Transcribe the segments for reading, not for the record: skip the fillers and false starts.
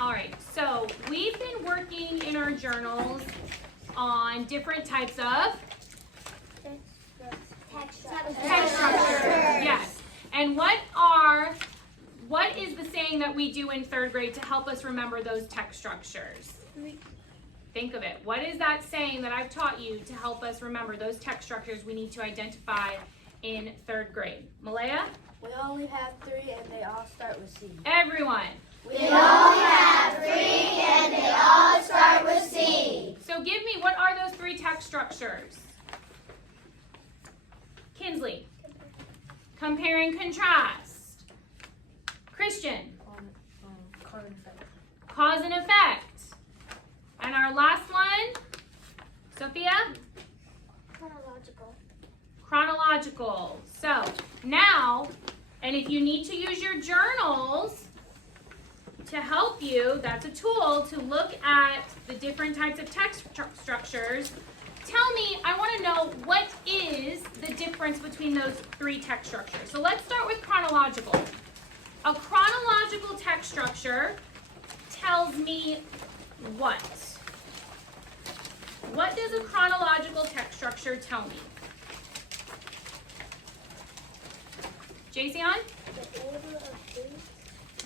All right, so we've been working in our journals on different types of text structure. Yes. And what is the saying that we do in 3rd grade to help us remember those text structures? Think of it. What is that saying that I've taught you to help us remember those text structures we need to identify in 3rd grade? Malaya? We only have 3 and they all start with C. Everyone. We only have 3 and they all start with C. So give me, what are those 3 text structures? Kinsley. Compare and contrast. Christian. Cause and effect. And our last one, Sophia? Chronological. So now, and if you need to use your journals to help you, that's a tool to look at the different types of text structures. Tell me, I want to know, what is the difference between those 3 text structures? So let's start with chronological. A chronological text structure tells me what? What does a chronological text structure tell me? Jason?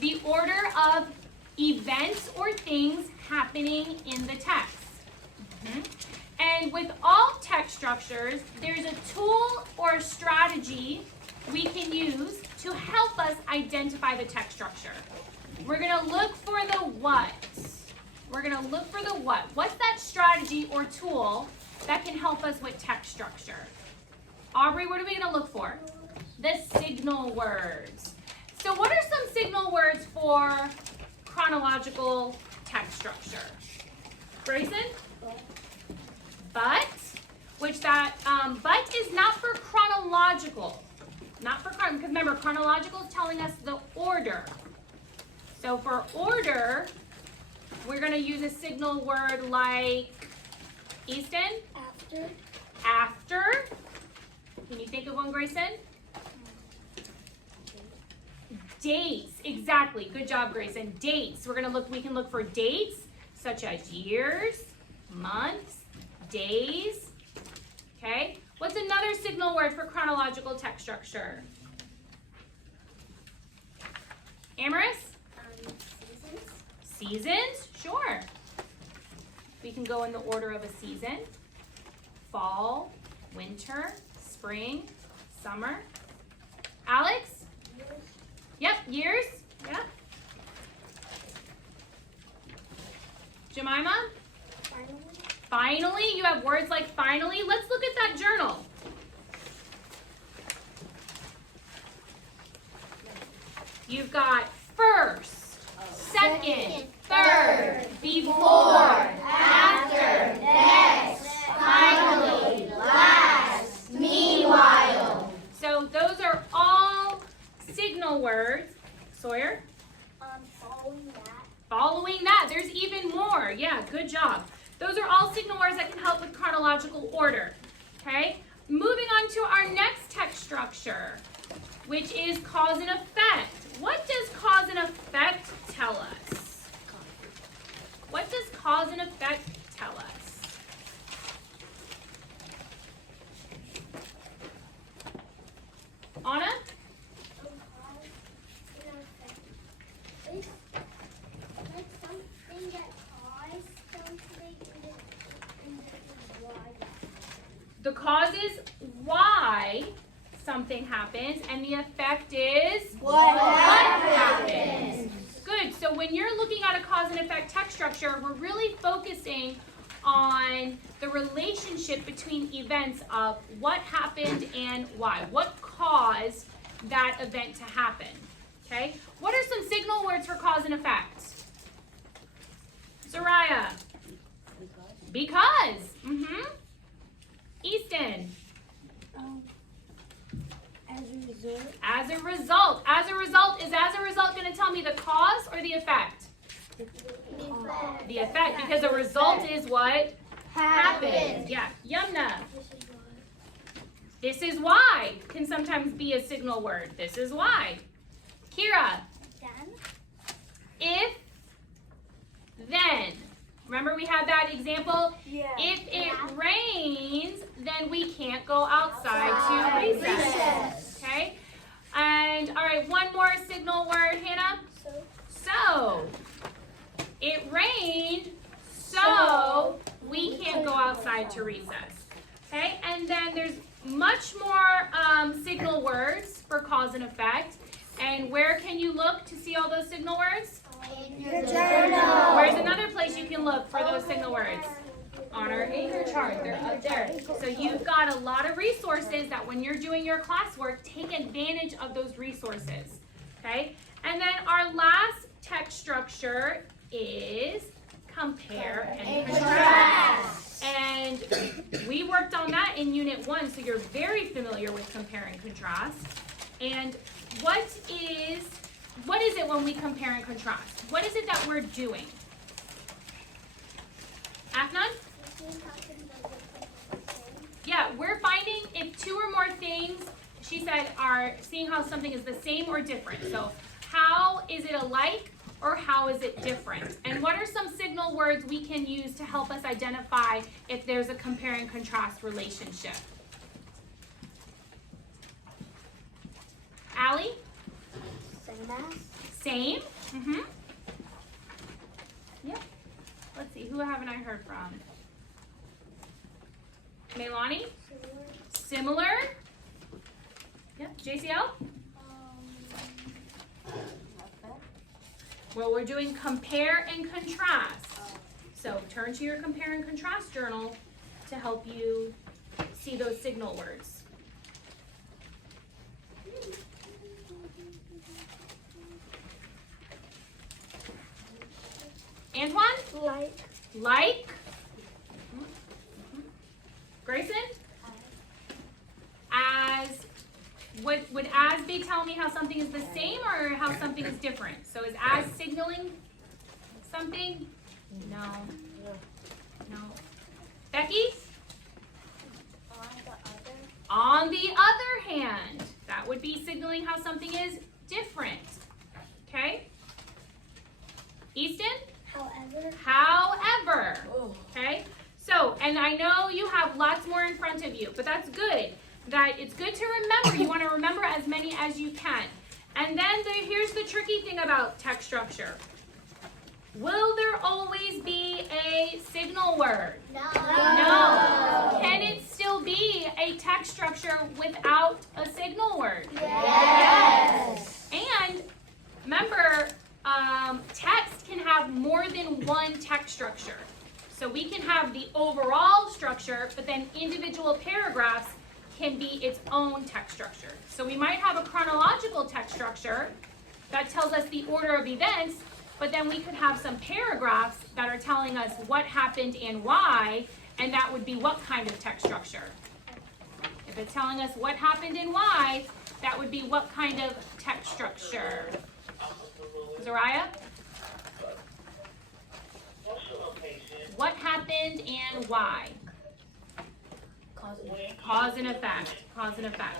The order of events or things happening in the text. And with all text structures, there's a tool or a strategy we can use to help us identify the text structure. We're going to look for the what. We're going to look for the what. What's that strategy or tool that can help us with text structure? Aubrey, what are we going to look for? The signal words. So what are some signal words for chronological text structure? Grayson? But, but is not for chronological. Not for because remember, chronological is telling us the order. So for order, we're going to use a signal word like Easton? After. After. Can you think of one, Grayson? Dates, exactly. Good job, Grayson. Dates. We can look for dates such as years, months, days. Okay. What's another signal word for chronological text structure? Amaris? Seasons. Seasons, sure. We can go in the order of a season. Fall, winter, spring, summer. Alex? Years. Yep, years. Yeah. Jemima? Finally, you have words like finally. Let's look at that journal. You've got first, second, third, before, After. Next. Finally. Last. Meanwhile. So those are all signal words. Sawyer? Following that. Following that. There's even more. Yeah, good job. Those are all signal words that can help with chronological order. Okay? Moving on to our next text structure, which is cause and effect. What does cause and effect tell us? What does cause and effect tell us? Anna? It's like something that caused something and why. The cause is why something happens, and the effect is What happens. Good. So when you're looking at a cause and effect text structure, we're really focusing on the relationship between events of what happened and why. What caused that event to happen? Okay? What are some signal words for cause and effect? Soraya? Because. Easton? As a result. As a result. As a result. Is as a result going to tell me the cause or the effect? The effect, because a result is what? Happened. Yeah. Yumna? This is why can sometimes be a signal word. This is why. Kira? Then. If Remember we had that example? Yeah. If it rains, then we can't go outside to recess. Okay? And all right, one more signal word, Hannah. So. It rained, so we can't go outside to recess. Okay? And then there's much more signal words for cause and effect. And where can you look to see all those signal words? In your journal. Where's another place you can look for those signal words? On our anchor chart, they're up there. So you've got a lot of resources that when you're doing your classwork, take advantage of those resources. Okay? And then our last text structure is compare and contrast. And we worked on that in Unit 1, so you're very familiar with compare and contrast. And what is it when we compare and contrast? What is it that we're doing? Afnan? Yeah, we're finding if two or more things, she said, are seeing how something is the same or different. So how is it alike or how is it different? And what are some signal words we can use to help us identify if there's a compare and contrast relationship? Allie? Same as. Same? Mm-hmm. Yeah. Let's see, who haven't I heard from? Meilani? Similar? Yeah. JCL? Well, we're doing compare and contrast. So turn to your compare and contrast journal to help you see those signal words. Antoine? Like. Like? Grayson? As? Would as be telling me how something is the same or how something is different? So is as signaling something? No. No. Becky? On the other hand, that would be signaling how something is different. Okay? Easton? However. Okay? So, and I know you have lots more in front of you, but that's good. That it's good to remember. You want to remember as many as you can. And then here's the tricky thing about text structure. Will there always be a signal word? No. No. Can it still be a text structure without a signal word? Yes. And remember, text can have more than one text structure. So we can have the overall structure, but then individual paragraphs can be its own text structure. So we might have a chronological text structure that tells us the order of events, but then we could have some paragraphs that are telling us what happened and why, and that would be what kind of text structure? If it's telling us what happened and why, that would be what kind of text structure? Zariah? What happened and why? Cause and effect. Cause and effect.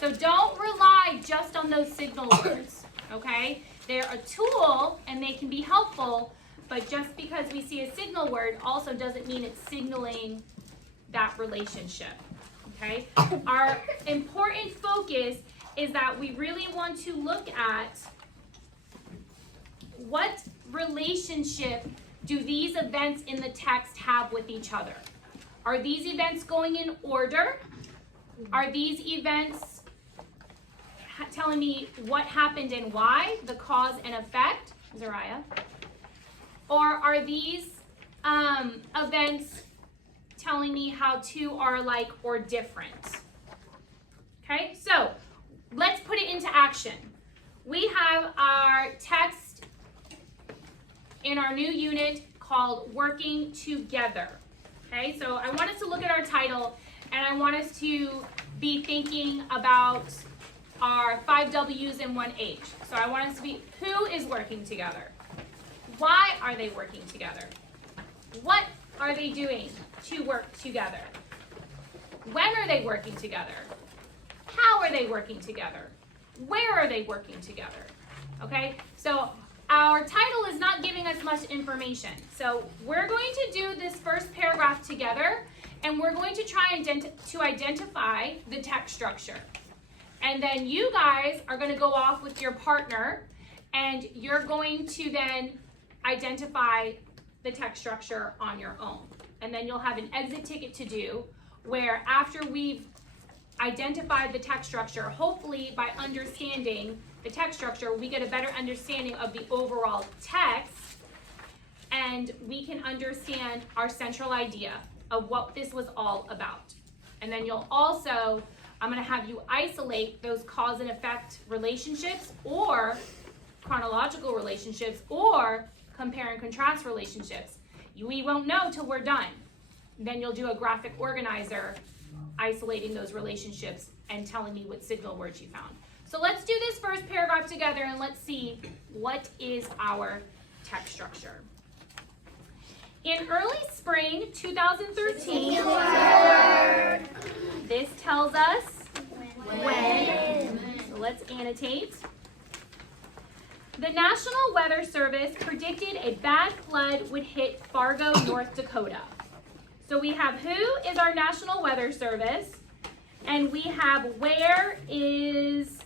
So don't rely just on those signal words, okay? They're a tool and they can be helpful, but just because we see a signal word also doesn't mean it's signaling that relationship, okay? Our important focus is that we really want to look at what relationship do these events in the text have with each other? Are these events going in order? Are these events telling me what happened and why, the cause and effect, Zariah? Or are these events telling me how two are alike or different? Okay, so let's put it into action. We have our text in our new unit called Working Together. Okay, so I want us to look at our title and I want us to be thinking about our 5 W's and 1 H. So I want us to be, who is working together? Why are they working together? What are they doing to work together? When are they working together? How are they working together? Where are they working together? Okay, so our title is not giving us this much information. So we're going to do this first paragraph together, and we're going to try to identify the text structure. And then you guys are going to go off with your partner, and you're going to then identify the text structure on your own. And then you'll have an exit ticket to do, where after we've identified the text structure, hopefully by understanding the text structure, we get a better understanding of the overall text, and we can understand our central idea of what this was all about. And then you'll also, I'm going to have you isolate those cause and effect relationships, or chronological relationships, or compare and contrast relationships. We won't know till we're done. Then you'll do a graphic organizer isolating those relationships and telling me what signal words you found. So let's do this first paragraph together, and let's see what is our text structure. In early spring 2013, this tells us when. So let's annotate. The National Weather Service predicted a bad flood would hit Fargo, North Dakota. So we have who is our National Weather Service, and we have where is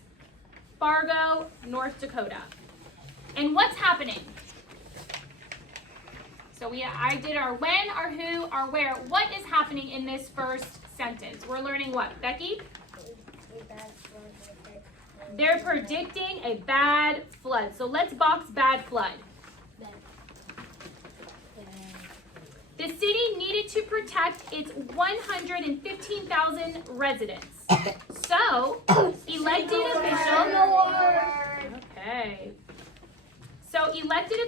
Fargo, North Dakota. And what's happening? So I did our when, our who, our where. What is happening in this first sentence? We're learning what, Becky? They're predicting a bad flood. So let's box bad flood. The city needed to protect its 115,000 residents. So, elected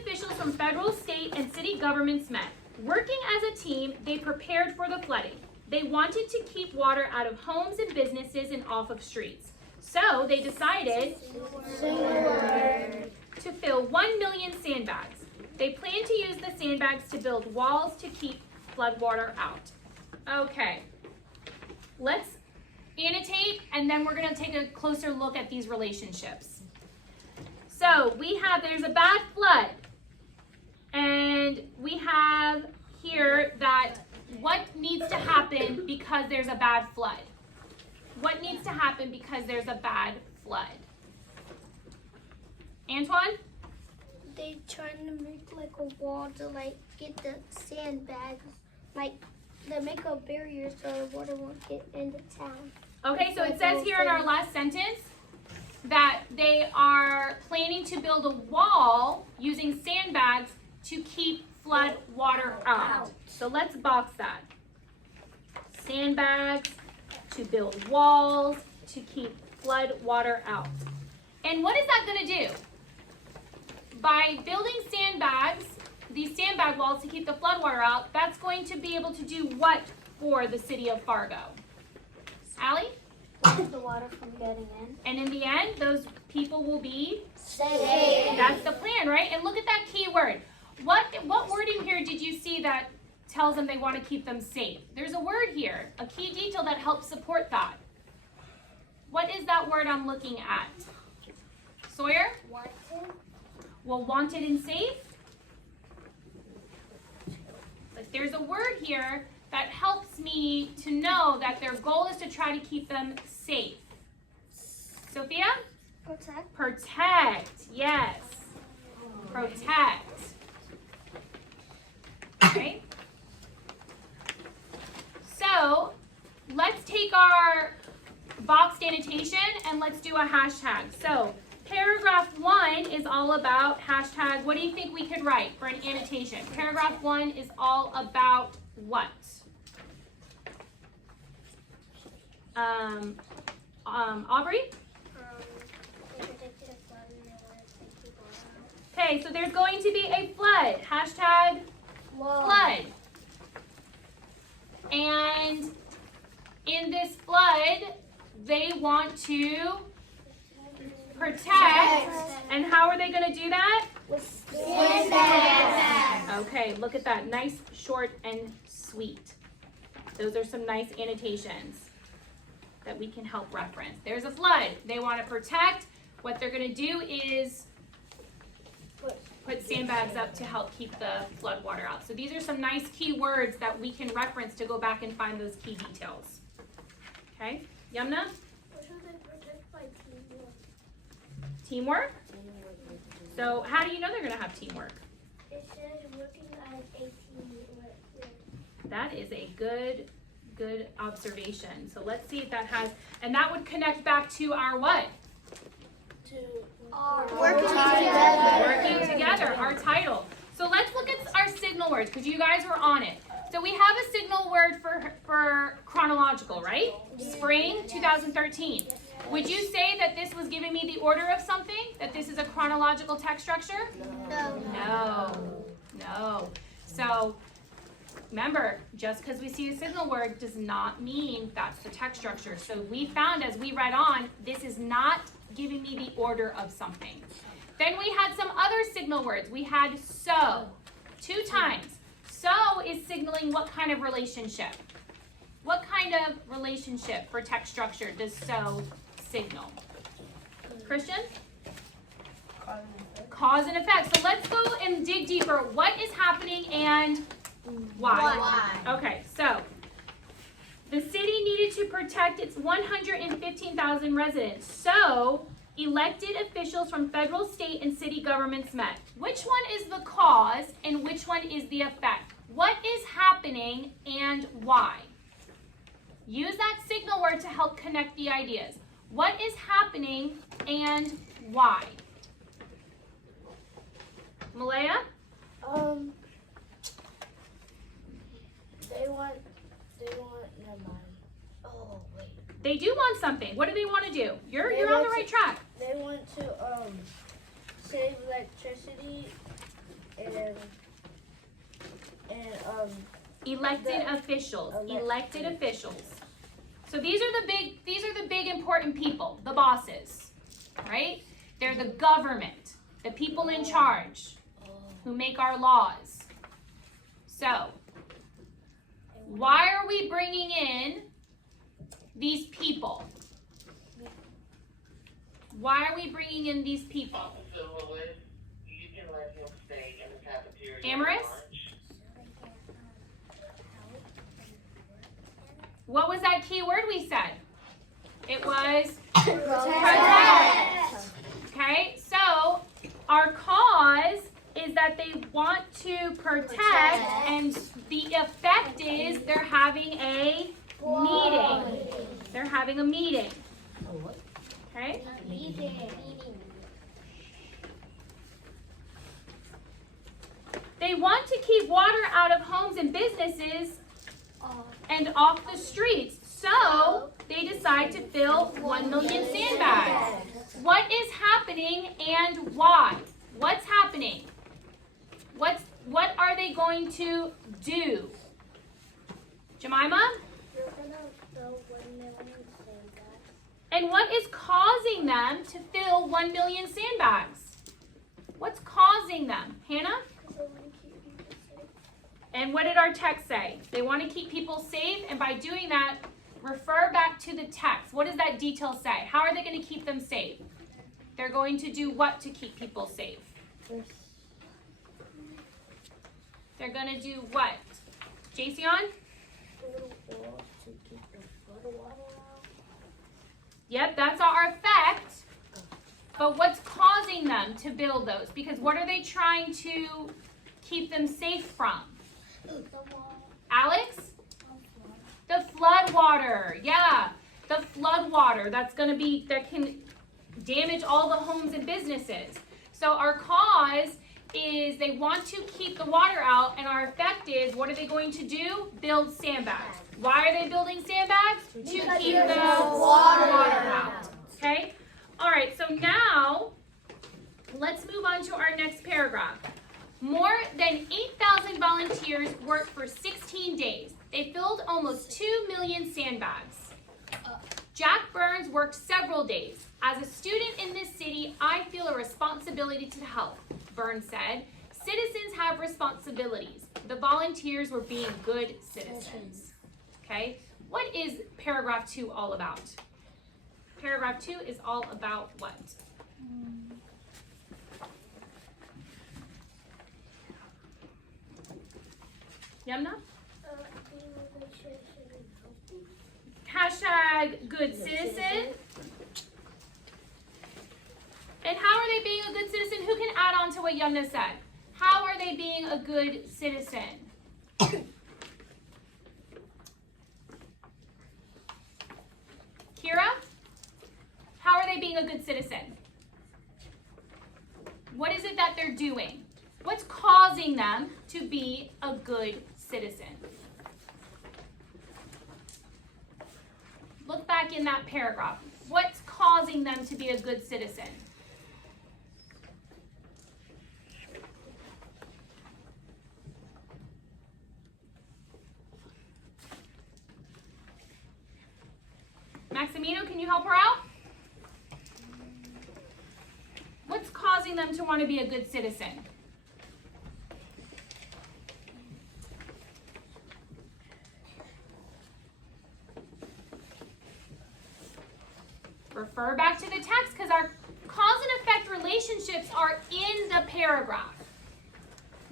officials from federal, state, and city governments met. Working as a team, they prepared for the flooding. They wanted to keep water out of homes and businesses and off of streets. So, they decided to fill 1 million sandbags. They plan to use the sandbags to build walls to keep floodwater out. Okay, let's annotate, and then we're going to take a closer look at these relationships. So there's a bad flood, and we have here that what needs to happen because there's a bad flood. What needs to happen because there's a bad flood? Antoine? They trying to make like a wall to like get the sandbags, like they make a barrier so the water won't get into town. Okay, so it says here in our last sentence that they are planning to build a wall using sandbags to keep flood water out. So let's box that. Sandbags to build walls to keep flood water out. And what is that going to do? By building sandbags, these sandbag walls to keep the floodwater out, that's going to be able to do what for the city of Fargo? Allie? Stop the water from getting in. And in the end, those people will be Safe. That's the plan, right? And look at that key word. What wording here did you see that tells them they want to keep them safe? There's a word here, a key detail that helps support that. What is that word I'm looking at? Sawyer? Wanted. Well, wanted and safe? But there's a word here that helps me to know that their goal is to try to keep them safe. Sophia? Protect. Protect, yes. Protect. Okay. So, let's take our boxed annotation and let's do a hashtag. So, paragraph 1 is all about hashtag. What do you think we could write for an annotation? Paragraph 1 is all about what? Aubrey? Okay, so there's going to be a flood. Hashtag flood. And in this flood, they want to protect. And how are they going to do that? Okay, look at that. Nice, short, and sweet. Those are some nice annotations that we can help reference. There's a flood. They want to protect. What they're going to do is put sandbags up to help keep the flood water out. So these are some nice key words that we can reference to go back and find those key details. Okay, Yumna? What should they protect by teamwork? Teamwork? So how do you know they're gonna have teamwork? It says working as a team. That is a good observation. So let's see if that has, and that would connect back to our what? Working together. Working together, our title. So let's look at our signal words, because you guys were on it. So we have a signal word for chronological, right? Spring 2013. Would you say that this was giving me the order of something? That this is a chronological text structure? No. So remember, just because we see a signal word does not mean that's the text structure. So we found as we read on, this is not giving me the order of something. Then we had some other signal words. We had so, 2 times. So is signaling what kind of relationship? What kind of relationship for text structure does so signal? Christian? Cause and effect. So let's go and dig deeper. What is happening and why? Okay, so the city needed to protect its 115,000 residents. So elected officials from federal, state, and city governments met. Which one is the cause and which one is the effect? What is happening and why? Use that signal word to help connect the ideas. What is happening and why? Malaya? They want, never mind. Oh, wait. They do want something. What do they want to do? You're on the right track. They want to, save electricity and Elected officials. Elected officials. So these are the big important people, the bosses, right? They're the government, the people in charge who make our laws. So, why are we bringing in these people? Why are we bringing in these people? You can let him stay in the cafeteria. Amaris? What was that key word we said? It was protect. Okay, so our cause is that they want to protect, and the effect is they're having a meeting. They're having a meeting. Okay? They want to keep water out of homes and businesses and off the streets. So they decide to fill 1 million sandbags. What is happening and why? What's happening? What are they going to do? Jemima? You're gonna fill 1 million sandbags. And what is causing them to fill 1 million sandbags? What's causing them? Hannah? Because they want to keep people safe. And what did our text say? They want to keep people safe, and by doing that, refer back to the text. What does that detail say? How are they going to keep them safe? They're going to do what to keep people safe? They're going to do what? Jason? Build walls to keep the flood water out. Yep, that's our effect. But what's causing them to build those? Because what are they trying to keep them safe from? The wall. Alex? The flood water. Yeah, the flood water. That can damage all the homes and businesses. So our cause is they want to keep the water out, and our effect is, what are they going to do? Build sandbags. Why are they building sandbags? To keep the water out. Okay? All right, so now let's move on to our next paragraph. More than 8,000 volunteers worked for 16 days. They filled almost 2 million sandbags. Jack Burns worked several days. As a student in this city, I feel a responsibility to help, Burns said. Citizens have responsibilities. The volunteers were being good citizens. Okay? What is paragraph 2 all about? Paragraph 2 is all about what? Yamna? Being a good citizen and healthy. Hashtag good citizen. And how are they being a good citizen? Who can add on to what Yamna said? How are they being a good citizen? Kira? How are they being a good citizen? What is it that they're doing? What's causing them to be a good citizen? Look back in that paragraph. What's causing them to be a good citizen? Maximino, can you help her out? What's causing them to want to be a good citizen? Refer back to the text because our cause and effect relationships are in the paragraph.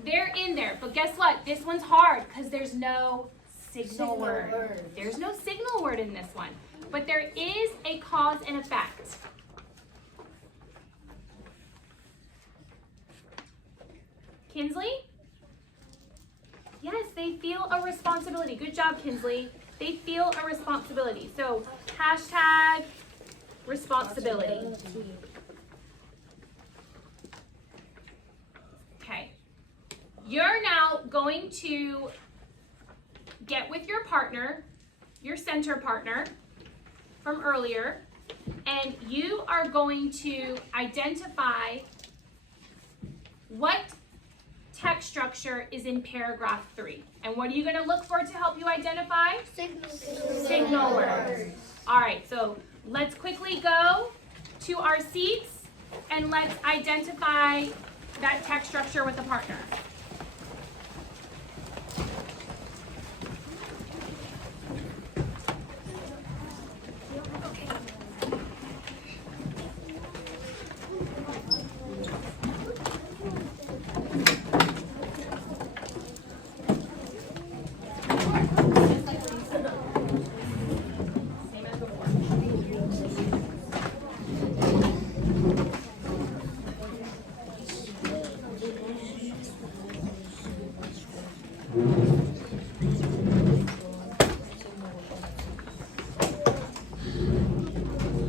They're in there, but guess what? This one's hard because there's no signal word. There's no signal word in this one, but there is a cause and effect. Kinsley? Yes, they feel a responsibility. Good job, Kinsley. They feel a responsibility. So, hashtag responsibility. Okay. You're now going to get with your partner, your center partner from earlier, and you are going to identify what text structure is in paragraph 3. And what are you going to look for to help you identify? Signal words. All right, so let's quickly go to our seats and let's identify that text structure with a partner.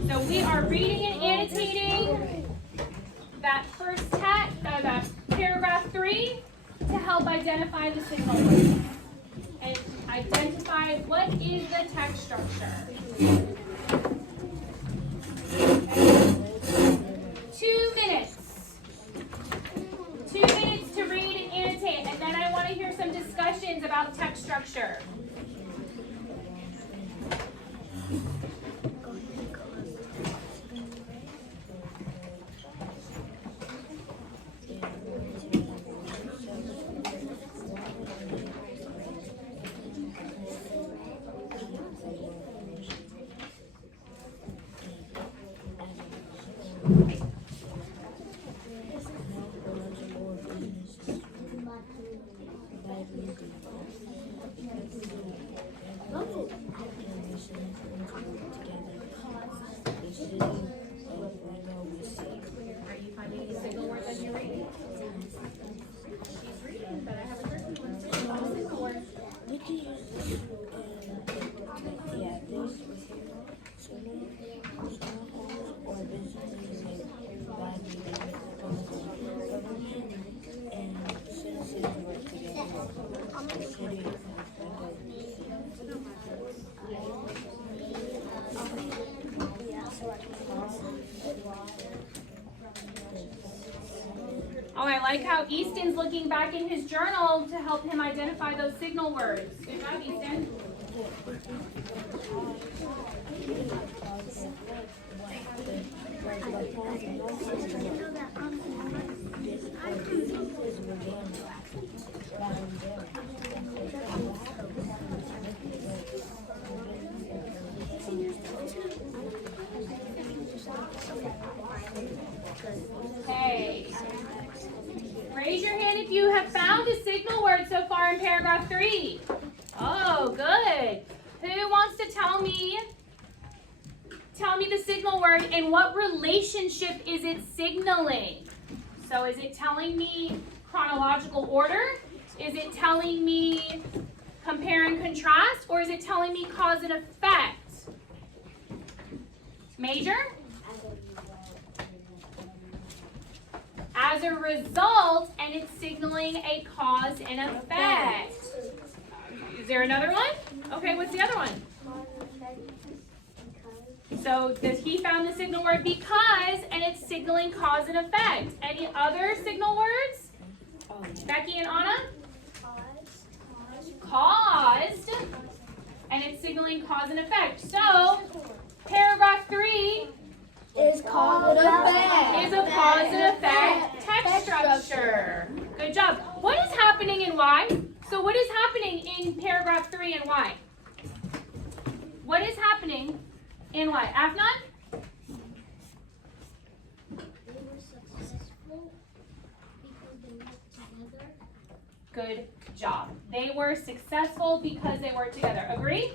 So we are reading and annotating that first text, that paragraph 3, to help identify the signal words and identify what is the text structure. 2 minutes. 2 minutes to read and annotate, and then I want to hear some discussions about text structure. Oh, I like how Easton's looking back in his journal to help him identify those signal words. Good job, Easton. Hey, raise your hand if if you have found a signal word so far in paragraph 3. Oh, good. Who wants to tell me the signal word and what relationship is it signaling? So is it telling me chronological order? Is it telling me compare and contrast? Or is it telling me cause and effect? Major? As a result, and it's signaling a cause and effect. Is there another one? Okay, what's the other one? So he found the signal word because, and it's signaling cause and effect. Any other signal words? Becky and Anna? Caused, and it's signaling cause and effect. So, paragraph 3 Is cause and effect. is a cause and effect text structure. Good job. What is happening in Y? So what is happening in paragraph 3 and Y? What is happening in Y? Afnan? They were successful because they worked together. Good job. They were successful because they worked together. Agree?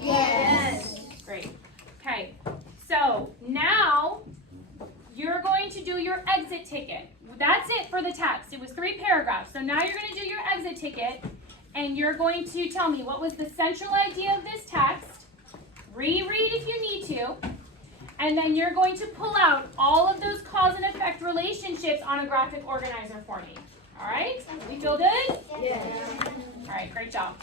Yes. Great. Okay. So now you're going to do your exit ticket. That's it for the text. It was 3 paragraphs. So now you're going to do your exit ticket and you're going to tell me what was the central idea of this text. Reread if you need to. And then you're going to pull out all of those cause and effect relationships on a graphic organizer for me. All right? We feel good? Yes. All right, great job.